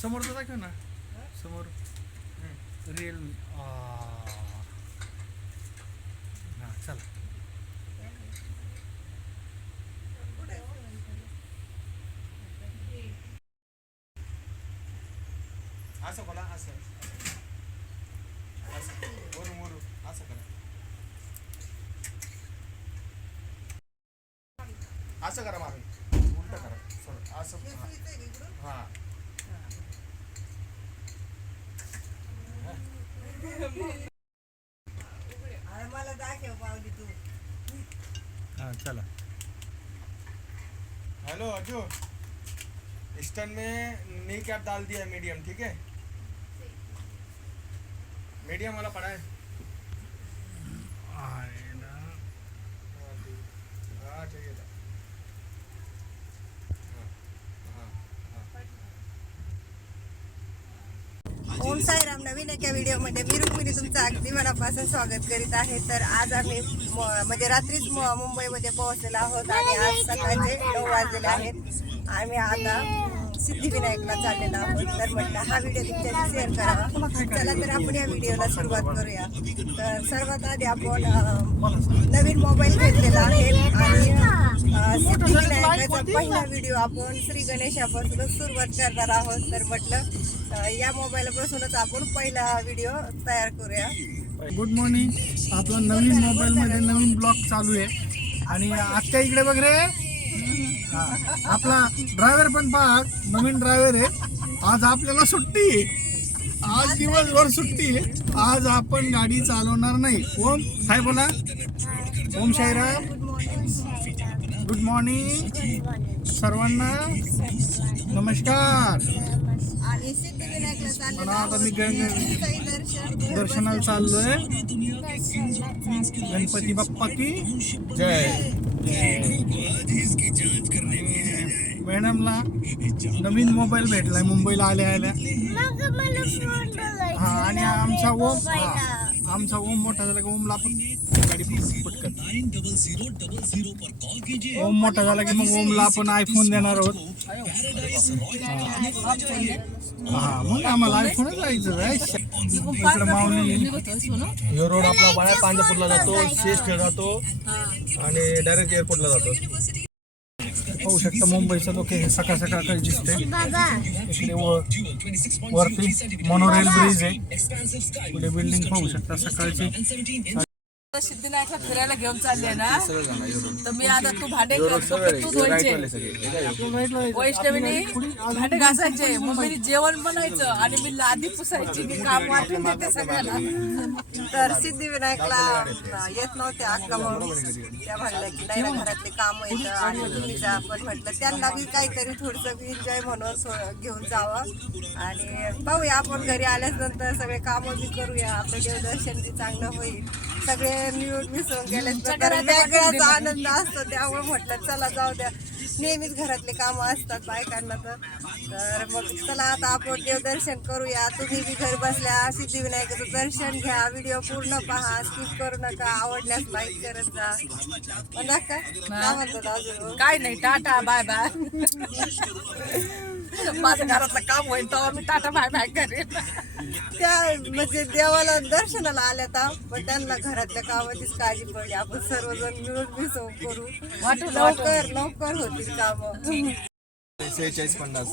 समोरचा दाखव ना. समोर. रिअलमी हा चला असं बोला असं असं वरून वरून असं करा असं करा मामी उलट करा सरळ असं हा. हा अरे मला दाखव पावली तू हा चला. हेलो अर्जुन. ईस्टर्न में नी कैप डाल दिया है मीडियम ठीक है? मीडियम वाला पड़ा है आहे ना. हाँ, ठीक है। हाँ चाहिए था हाँ, हाँ, हाँ। ओम साईराम नवीन एका व्हिडिओमध्ये मी रुक्मिणी तुमचं अगदी मनापासून स्वागत करीत आहे. तर आज आम्ही म- म्हणजे रात्रीच मुंबईमध्ये पोहोचलेलो आहोत आणि आज सकाळचे नऊ वाजलेले आहेत. आम्ही आता सिद्धिविनायकला चाललेलो आहोत. तर म्हटलं हा व्हिडिओ तुमच्याशी शेअर करावा. चला तर आपण या व्हिडिओला सुरुवात करूया. तर सर्वात आधी आपण नवीन मोबाईल घेतलेला आहे. आणि सिद्धिविनायकाचा पहिला व्हिडिओ आपण श्री गणेशापासूनच सुरुवात करणार आहोत. तर म्हटलं अं, या मोबाईलपासूनच आपण पहिला व्हिडिओ तयार करूया. गुड मॉर्निंग आपला नवीन मोबाईलमध्ये नवीन ब्लॉग चालू आहे. आणि आजच्या इकडे बघ रे. हा. आपला ड्रायव्हर पण पहा. नवीन ड्रायव्हर आहे. आज आपल्याला सुट्टी आहे. आज दिवसभर सुट्टी आहे. आज आपण गाडी चालवणार नाही. ओम. काय बोला. ओम शाईराम. गुड मॉर्निंग सर्वांना नमस्कार. आणि मला आता मी. गण- दर्शनाला चाललोय. गणपती बाप्पा की जय. मॅडमला नवीन मोबाईल भेटलाय मुंबईला आल्या आल्या. हा आणि आमचा ओम हा, आमचा ओम मोठा झाला की ओमला आपण गाडी पटकन. ओम मोठा झाला की मग ओमला आपण आयफोन देणार आहोत. हा मग आम्हाला आयफोनच जायचं माऊली रोड आपला बाहेर पांढरपूरला जातो शेष जातो आणि डायरेक्ट एअरपोर्टला जातो. पाहू शकता मुंबईचं लोक हे सकाळ सकाळ दिसते इकडे वरती मोनोरेल ब्रिज आहे. पुढे बिल्डिंग पाहू शकता सकाळची. सिद्धिनाथला फिरायला घेऊन चालले ना? तर मी आता तू भांडे तू धुवायचे. वैष्णवीने भांडे घासायचे मग मी जेवण बनायचं आणि मी लादी पुसायची मी काम वाटून देते सगळ्यांना. तर सिद्धिविनायकला येत नव्हते अक्का म्हणून. त्या म्हणल्या की नाही ना घरातले काम येतं आणि तुम्ही जा. पण म्हटलं त्यांना बी काहीतरी थोडस एन्जॉय म्हणून घेऊन जावं. आणि पाहूया आपण घरी आल्यानंतर सगळे कामं बी करूया. आपलं देवदर्शन बी चांगलं होईल. सगळे मिसळून वेगळाच आनंद असतो त्यामुळे म्हटलं चला जाऊ द्या. नेहमीच घरातले कामं असतात बायकांना तर. तर मग चला आता आपण देवदर्शन करूया. तुम्ही बी घर बसल्या सिद्धिविनायकाचं दर्शन घ्या व्हिडिओ पूर्ण पहा स्किप करू नका आवडल्यास लाईक करत जा. म्हणा का? काय म्हणतात अजून? काय नाही टाटा बाय बाय माझं घरातलं काम होईल तेव्हा मी टाटा बाय बाय करेन. त्या म्हणजे देवाला दर्शनाला आल्या तर पण त्यांना घरातल्या कामाचीच काळजी पडली. आपण सर्वजण मिळून मिसळून करू. लवकर लवकर होतील कामं. सेहेचाळीस पन्नास.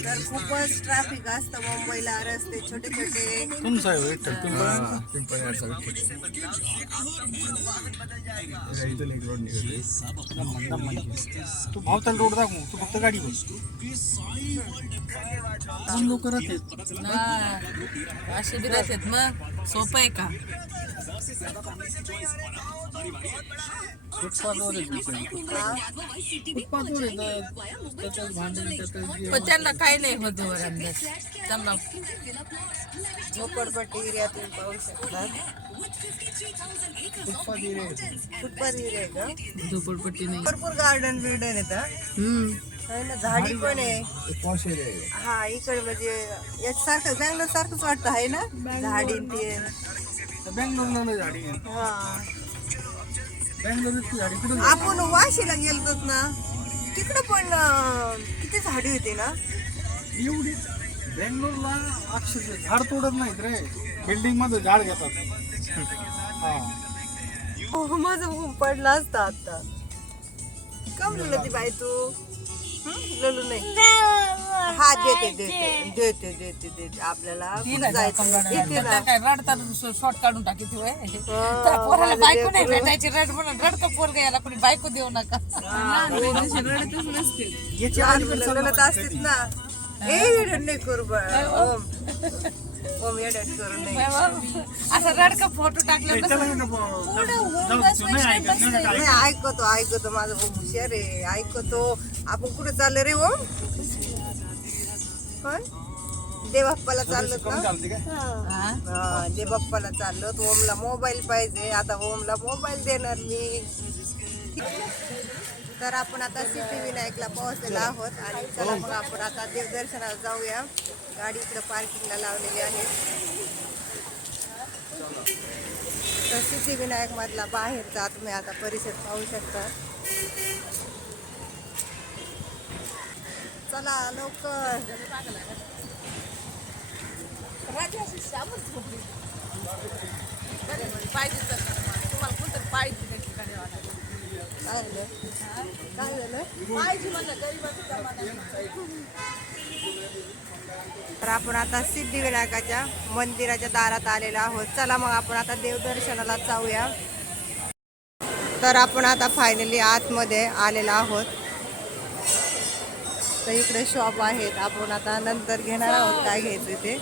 तर खूपच ट्रॅफिक असतं मुंबईला रस्ते छोटे छोटे तुमचा आहे विठ्ठल पिंपळ पिंपळनेरचा इथून एक रोड निघते तू भावताल रोड दाखवू तू फक्त गाडी बस लोक राहतात. असे बी राहतात मग. सोपं आहे का? येतात. पण त्यांना काही नाही होत अंदाज? त्यांना झोपडपट्टी एरियातून पाहू शकतात फुटपाथ आहे. फुटपाथ एरिया का? झोपडपट्टी नाही. भरपूर गार्डन बिल्डन येतं हम्म है? ना झाडी पण आहे. हा इकडे म्हणजे याच्यासारखं बँगलोर सारखंच वाटतं आहे ना? झाडी न ते. झाडी हा. बँगलोर झाडी आपण वाशीला गेलो ना तिकडं पण किती झाडी होती ना? एवढी बेंगलोरला अक्षरशः झाड तोडत नाहीत रे बिल्डिंगमध्ये झाड घेतात हो माझं पडला असता आता. कम लुलं ती बाई तू. ललू नाही. हा देते देते देते देते देते आपल्याला ती कुठं नाही जायचं? जायचं. देते ना. त्या काय रडतात शॉर्ट काढून टाकी ती त्या पोराला बायको नाही. भेटायची रड म्हणून रडतो पोरग याला. कोणी बायको देऊ नका. याची लहान अलीकडे मुलं लढत असतात ना. ए येडत नाही करू बा ओम. असं रडका फोटो टाकले हे ऐकत, ऐकत. माझं ओम हुशार आहे ऐकतो. आपण कुठे चाललो रे ओम पण देवाप्पाला चाललो हा, देवाप्पाला चाललो ओमला मोबाईल पाहिजे. आता ओमला मोबाईल देणार मी. तर आपण आता सिद्धिविनायकला पोहोचलेलो आहोत आणि चला मग आपण आता देवदर्शनाला जाऊया. गाडी इकडे पार्किंगला लावलेली आहे. तर सिद्धिविनायक मधला बाहेरचा तुम्ही आता परिसर पाहू शकता. चला लवकर. पाहिजे तर तुम्हाला कोणतरी पाहिजे त्या ठिकाणी वाला. काय झालं काय झालं म्हणलं तर आपण आता सिद्धिविनायकाच्या मंदिराच्या दारात आलेलो आहोत. चला मग आपण आता देवदर्शनाला जाऊया. तर आपण आता फायनली आतमध्ये आलेलो आहोत. तर इकडे शॉप आहेत. आपण आता नंतर घेणार आहोत काय घ्यायचं ते.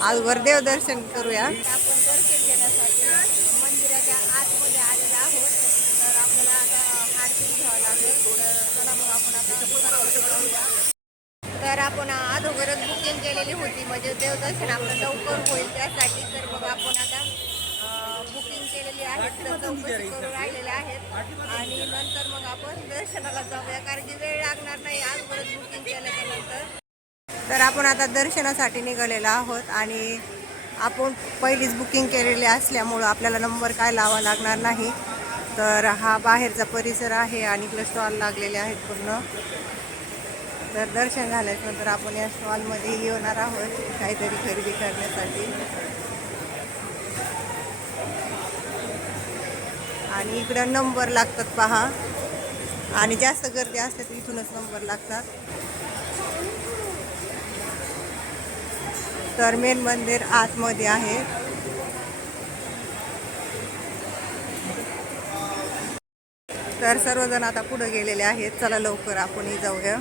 आजवर देवदर्शन करूया. आपण दर्शन घेण्यासाठी मंदिराच्या आतमध्ये आले घ्यावं लागेल तर चला मग आपण आता जाऊया तर आपण अगोदरच बुकिंग केलेली होती. म्हणजे देवदर्शन आपलं लवकर होईल त्यासाठी. तर मग आपण आता बुकिंग केलेली आहे. तर चौकशी करून राहिलेले आहेत. आणि नंतर मग आपण दर्शनाला जाऊया. कारण की वेळ लागणार नाही अगोदरच बुकिंग केल्याच्यानंतर. तर आपण आता दर्शनासाठी निघालेलो आहोत. आणि आपण पहिलीच बुकिंग केलेली असल्यामुळं आपल्याला नंबर काय लावा लागणार नाही. तर हा बाहेरचा परिसर आहे आणि इकडे स्टॉल लागलेले आहेत पूर्ण. तर दर्शन झाल्यानंतर आपण या स्टॉलमध्ये येणार आहोत काहीतरी खरेदी करण्यासाठी. आणि इकडं नंबर लागतात पहा. आणि जास्त गर्दी असते तर इथूनच नंबर लागतात. तर मेन मंदिर आतमध्ये आहे. तर सर्वजण आता पुढे गेलेले आहेत. चला लवकर आपणही जाऊया.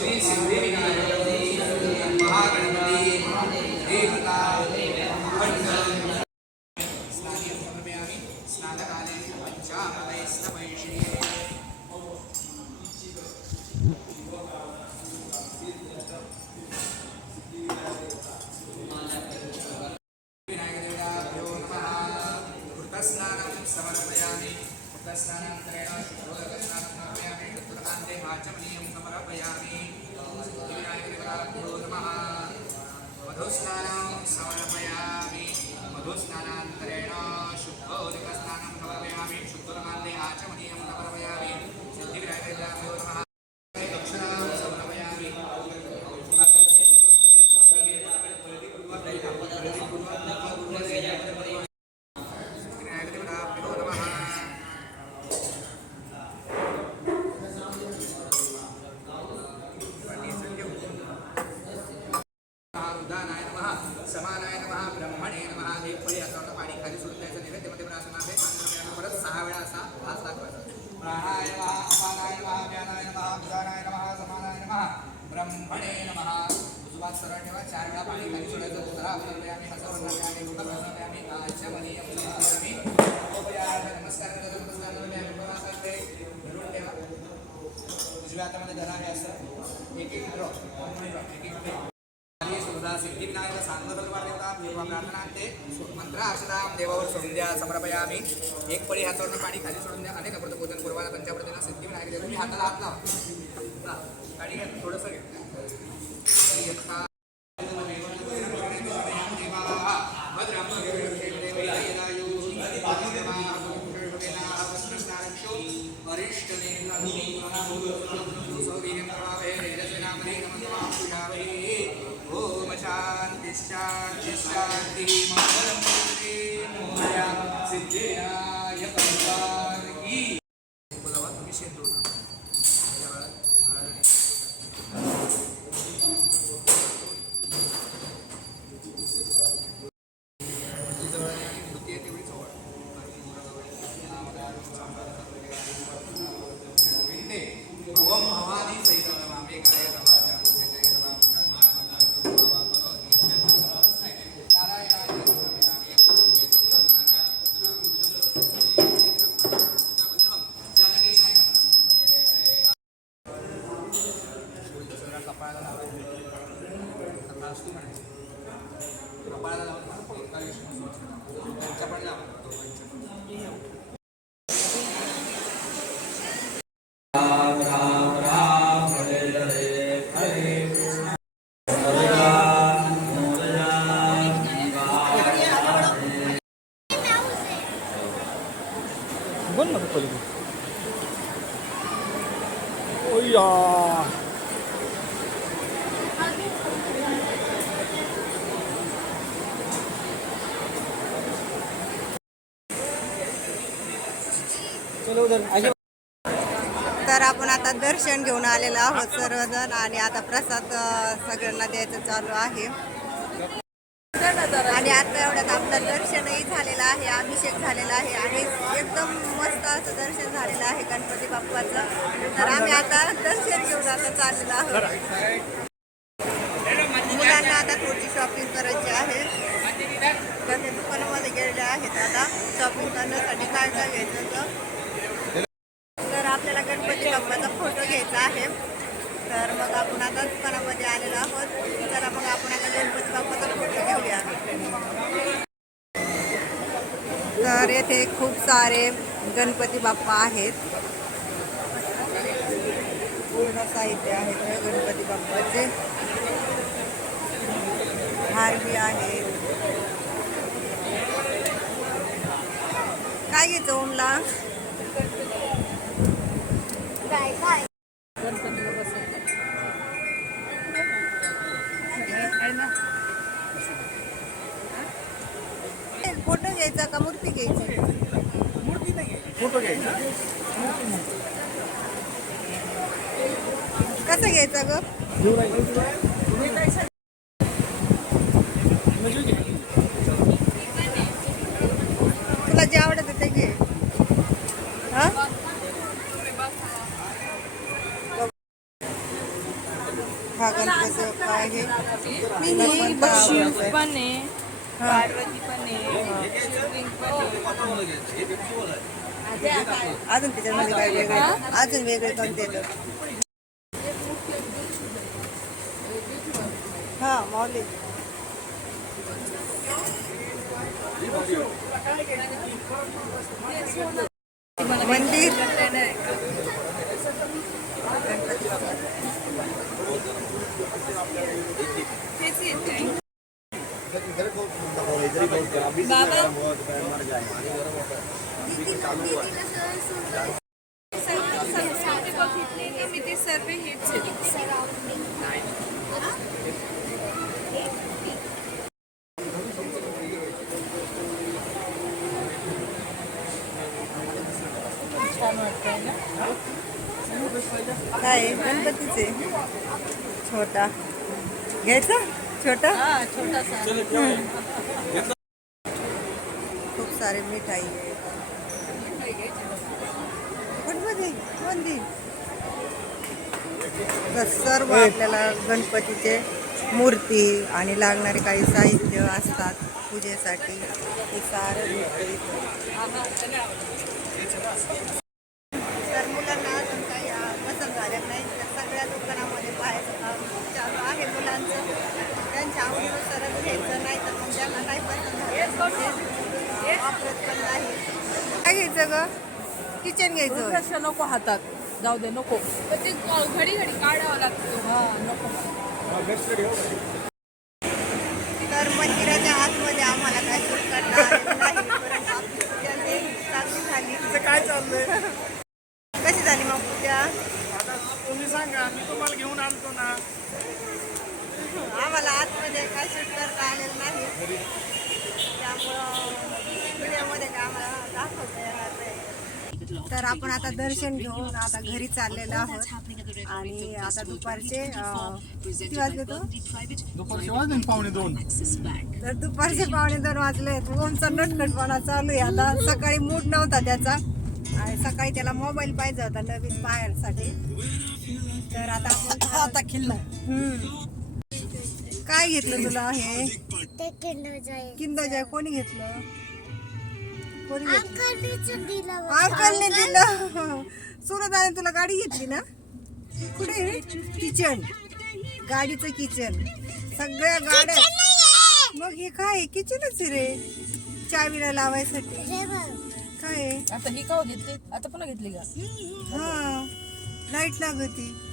श्री सिद्धिविनायक സ്നാനം खाली सोडून द्यायचं नैवेद्यमध्ये पण असं नाव आहे परत सहा वेळा असा हात दाखवायचा प्राणाय नमः अपानाय नमः व्यानाय नमः उदानाय नमः समानाय नमः ब्रह्मणे नमः सरळ ठेवा चार वेळा पाणी खाली सोडायचं दुसरा अवलंबे आम्ही आम्ही लोक आम्ही आजच्या मनी आम्ही नमस्कार करतो नमस्कार करतो आम्ही धरून ठेवा उजव्या हातामध्ये धरा असतात असं एक एक ड्रॉप एक एक ड्रॉप द्या आम्ही. एक पळी हातावरून पाणी खाली सोडून द्या. अनेक अमृत पूजन पूर्वाला पंचामृतीला सिद्धिविनायक देव तुम्ही हाताला हात लावा. हा, घ्या थोडंसं घ्या. बोल तर आपण आता दर्शन घेऊन आलेलो आहोत सर्वजण आणि आता प्रसाद सगळ्यांना द्यायचं चालू आहे. आणि आता एवढ्यात आपलं दर्शनही झालेलं आहे अभिषेक झालेला आहे आणि एकदम मस्त असं दर्शन झालेलं आहे गणपती बाप्पाचं. तर आम्ही आता दर्शन घेऊन आता चाललेलो आहोत. मुलांना आता थोडी शॉपिंग करायची आहे. तर ते दुकानामध्ये गेलेले आहेत आता. शॉपिंग करण्यासाठी काय काय घ्यायचं होतं तर आपल्याला गणपती बाप्पाचा फोटो घ्यायचा आहे. तर मग आपण आता दुकानामध्ये आलेलो आहोत. तर मग आपण आता गणपती बाप्पाचा फोटो घेऊया. तर येथे खूप सारे गणपती बाप्पा आहेत. पूर्ण साहित्य आहे गणपती बाप्पाचे. हारवी आहे. काय घ्यायचं ओमला? फोटो घ्यायचा का मूर्ती घ्यायची? फोटो घ्यायचा? कसं घ्यायचा ग घेऊ राहील तुला जे आवडत ते घे हा हा गणपती बाप्पा आहे गणपती शिव बाप्पा. पण आहे पार्वती पण आहे शिवलिंग पण आहे अजून त्याच्यामध्ये काय वेगळे अजून वेगळे कोणते येतं हा मौली मंदिर तेच येते काय? गणपतीचे छोटा. घ्यायचा? छोटा? हा खूप सारे मिठाई. आहे गणपती कोणती? तर सर्व आपल्याला गणपतीचे मूर्ती आणि लागणारे काही साहित्य असतात पूजेसाठी. हे सारं भेटतं इथं. तर मुलांना अजून काही अ, पसंत झालं नाही तर सगळ्या दुकानामध्ये पाहायचं काम चालू आहे मुलांचं त्यांच्या आवडीनुसारच घ्यायचं नाही तर मग त्यांना नाही पसंत झालं ते वापरत पण नाही काय घ्यायचं ग किचन रुद्राक्ष नको हातात. जाऊ दे नको. पण ते घडी घडी काढावं लागतं. हा नको. तर मंदिराच्या आतमध्ये आम्हाला काय शूट ही झाली. काय चाललंय? कशी झाली मग पूजा? आता तुम्ही सांगा मी तुम्हाला घेऊन आणतो ना. आम्हाला आतमध्ये काय शूट करता आलेलं नाही. त्यामुळं व्हिडिओमध्ये काय आम्हाला दाखवता येणार तर आपण आता दर्शन घेऊन आता घरी चाललेलो आहोत. आणि आता दुपारचे किती वाजले तो? तर दुपारचे पावणे दोन वाजले. ओमचा नटखटपणा चालू आहे आता. सकाळी मूड नव्हता त्याचा. आणि सकाळी त्याला मोबाईल पाहिजे होता नवीन पाहायसाठी तर आता आपण आता खिल्ला काय घेतलं तुला हे? किंदा जय कोणी घेतलं? घेतलं अंकलने दिलं. सुरत तुला गाडी घेतली ना? कुठे किचन. गाडीचं किचन. सगळ्या गाड्या. मग हे काय किचनच रे. चावीला लावायसाठी. काय आहे? आता ही का घेतली? आता पुन्हा घेतली का? हा. लाइट लागती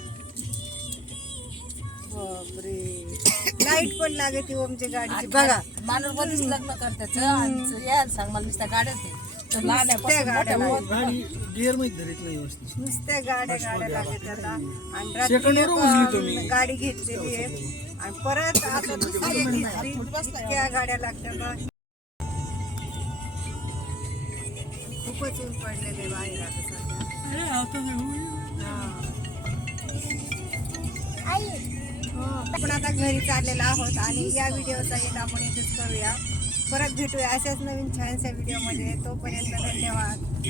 बापरे. लाइट पण लागते ओमच्या गाडीची. बघा मानव मध्येच लग्न करतात आणि यायला सांग मला नुसत्या गाड्याच आहे तर लहान आहे त्या गाड्या मोठ्या गाडी गिअरमध्ये धरीत नाही व्यवस्थित. नुसत्या गाड्या गाड्या लागत आणि Second रात्री वर तुम्ही. गाडी घेतलेली आहे. आणि परत आता दुसरी एक घेतली इतक्या गाड्या लागतात ना. खूपच ऊन पडलेले बाहेर आता सध्या. हा. आपण आता घरी चाललेलो आहोत आणि या व्हिडिओचा एक आपण इथेच करूया. परत भेटूया अशाच नवीन छानशा व्हिडिओमध्ये. तोपर्यंत धन्यवाद.